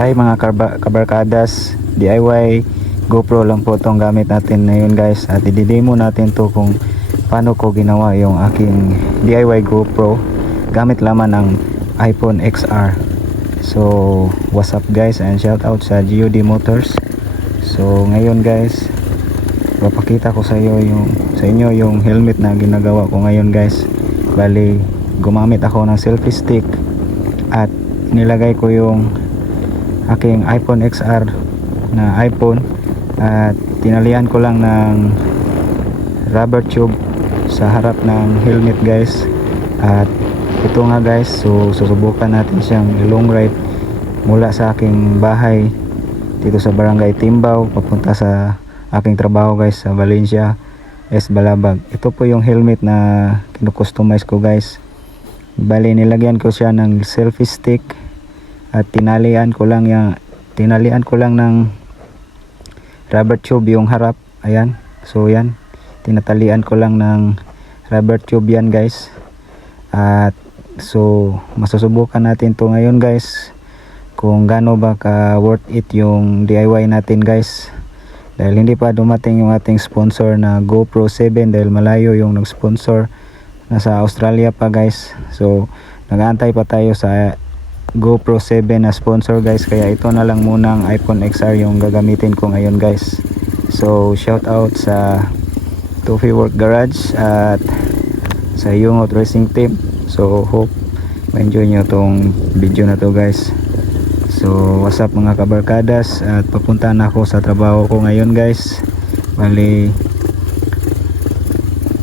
Hi mga kabarkadas, DIY GoPro lang po itong gamit natin ngayon guys. At i-demo natin to kung paano ko ginawa yung aking DIY GoPro. Gamit lamang ng iPhone XR so what's up guys? And shout out sa GOD Motors. So ngayon guys papakita ko sa iyo yung sa inyo yung helmet na ginagawa ko ngayon guys. Bali gumamit ako ng selfie stick at nilagay ko yung aking iPhone XR na iPhone. At tinalian ko lang ng rubber tube sa harap ng helmet guys. At ito nga guys so susubukan natin siyang long ride mula sa aking bahay dito sa barangay Timbaw papunta sa aking trabaho guys sa Valencia S. Balabag. Ito po yung helmet na kinukustomize ko guys. Bali nilagyan ko siya ng selfie stick at tinalian ko lang yung tinalian ko lang ng rubber tube yung harap. Ayan. So yan. Tinatalian ko lang ng rubber tube yan guys. At so masusubukan natin to ngayon guys kung gaano ba ka worth it yung DIY natin guys. Dahil hindi pa dumating yung ating sponsor na GoPro 7 dahil malayo yung nag-sponsor. Nasa Australia pa guys. So nag-aantay pa tayo sa GoPro 7 na sponsor guys. Kaya ito na lang munang iPhone XR yung gagamitin ko ngayon guys. So shout out sa Tufi Work Garage at sa Yungot Racing Team. So hope ma-enjoy nyo tong video na to guys. So what's up mga kabarkadas? At papunta na ako sa trabaho ko ngayon guys. Bali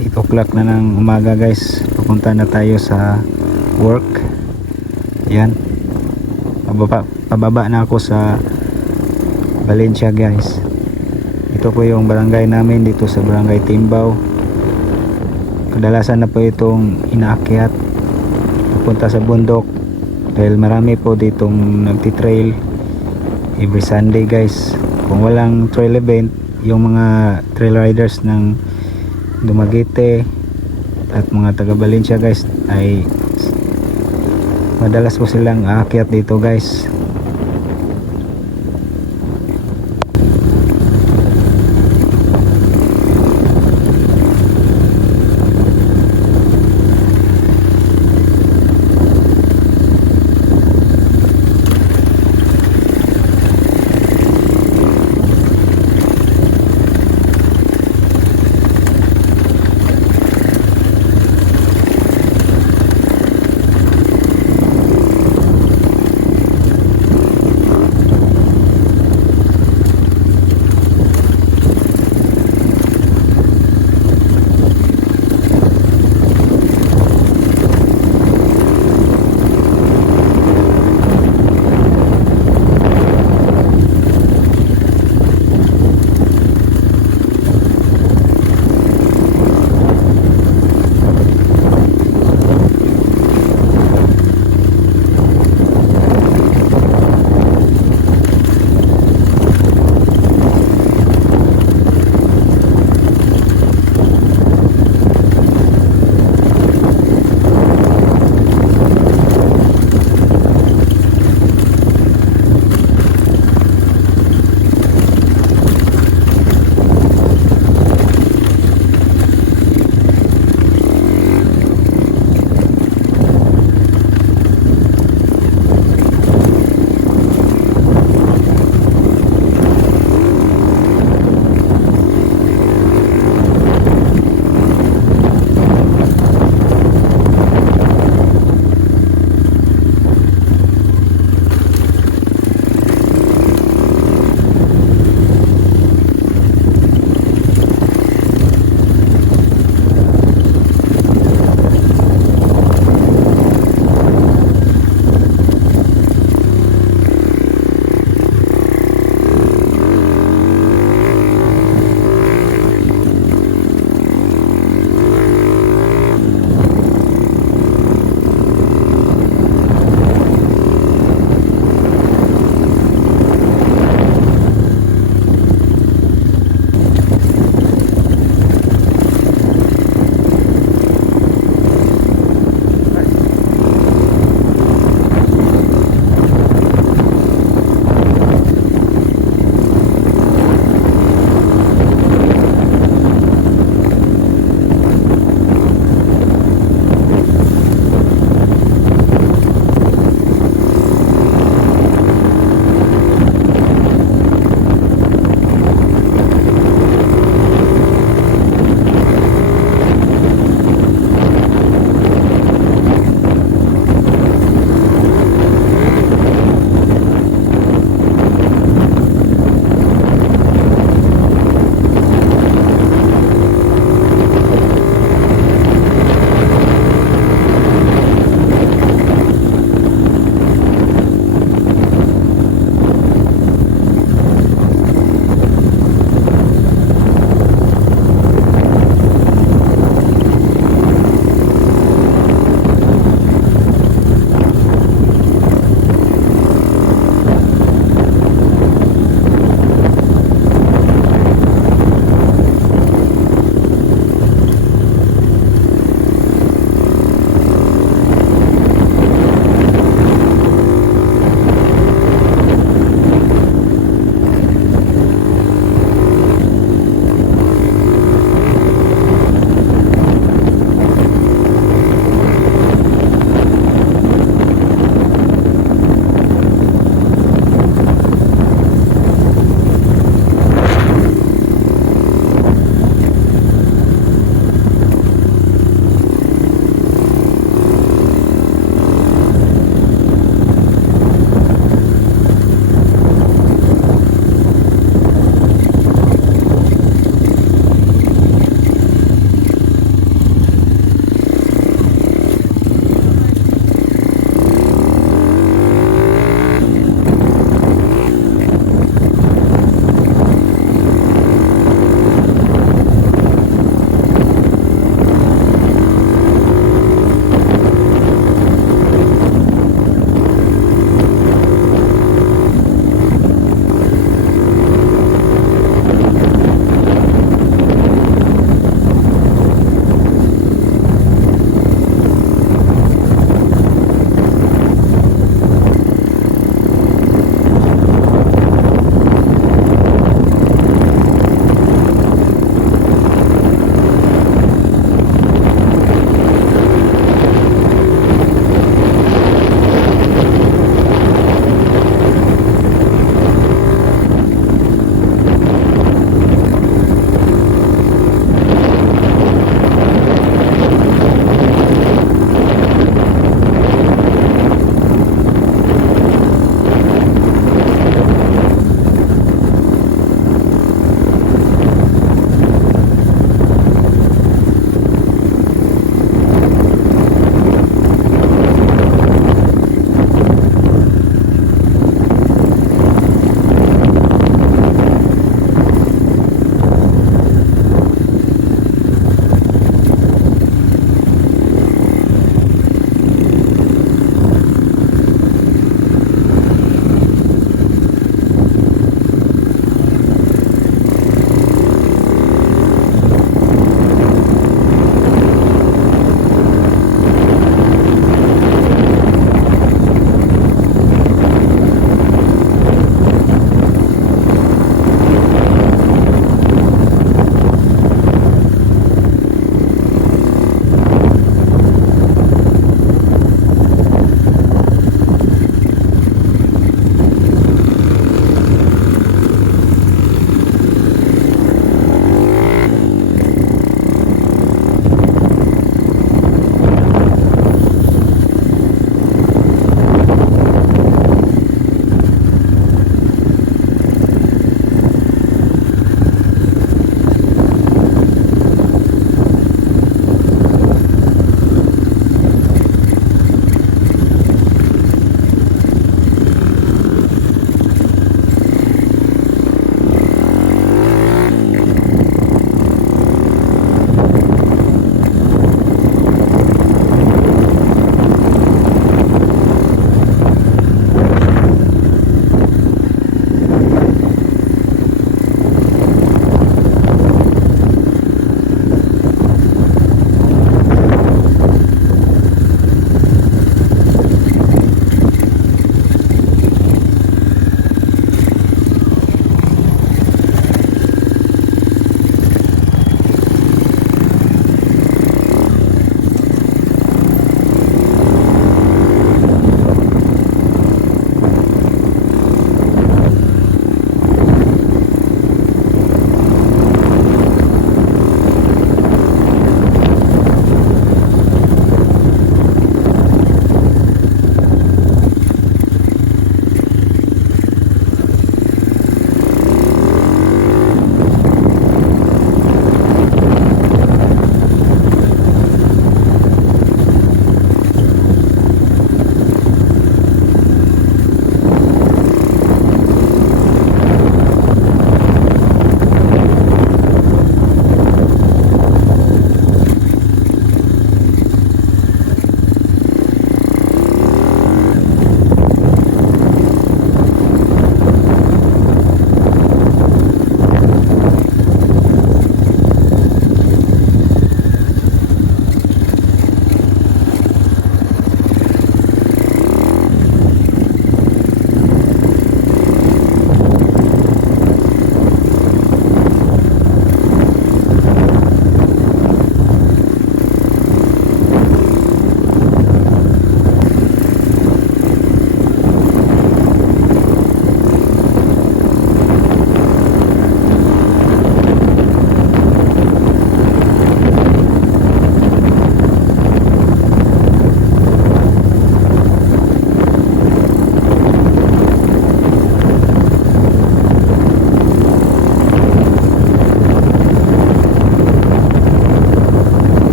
8 o'clock na ng umaga guys. Papunta na tayo sa work. Yan pababa, pababa na ako sa Valencia guys. Ito po yung barangay namin dito sa barangay Timbaw. Kadalasan na po itong inaakyat papunta sa bundok dahil marami po ditong nagtitrail every Sunday guys. Kung walang trail event yung mga trail riders ng Dumaguete at mga taga Valencia guys ay madalas po silang aakyat dito guys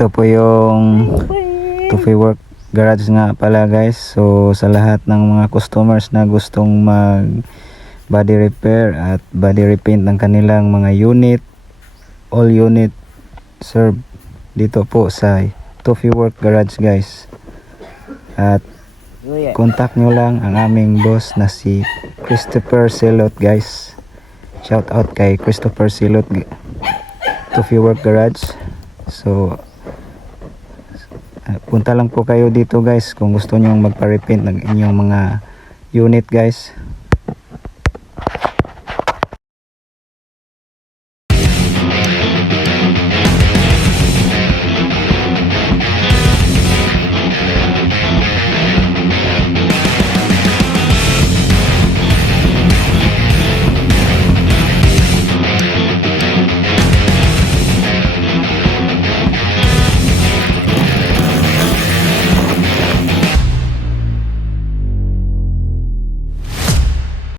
Ito po yung Tufi Work Garage nga pala guys. So sa lahat ng mga customers na gustong mag body repair at body repaint ng kanilang mga unit, all unit serve dito po sa Tufi Work Garage guys. At contact nyo lang ang aming boss na si Christopher Silot guys. Shout out kay Christopher Silot Tufi Work Garage. So punta lang po kayo dito guys. Kung gusto nyo magpa-repaint ng inyong mga unit guys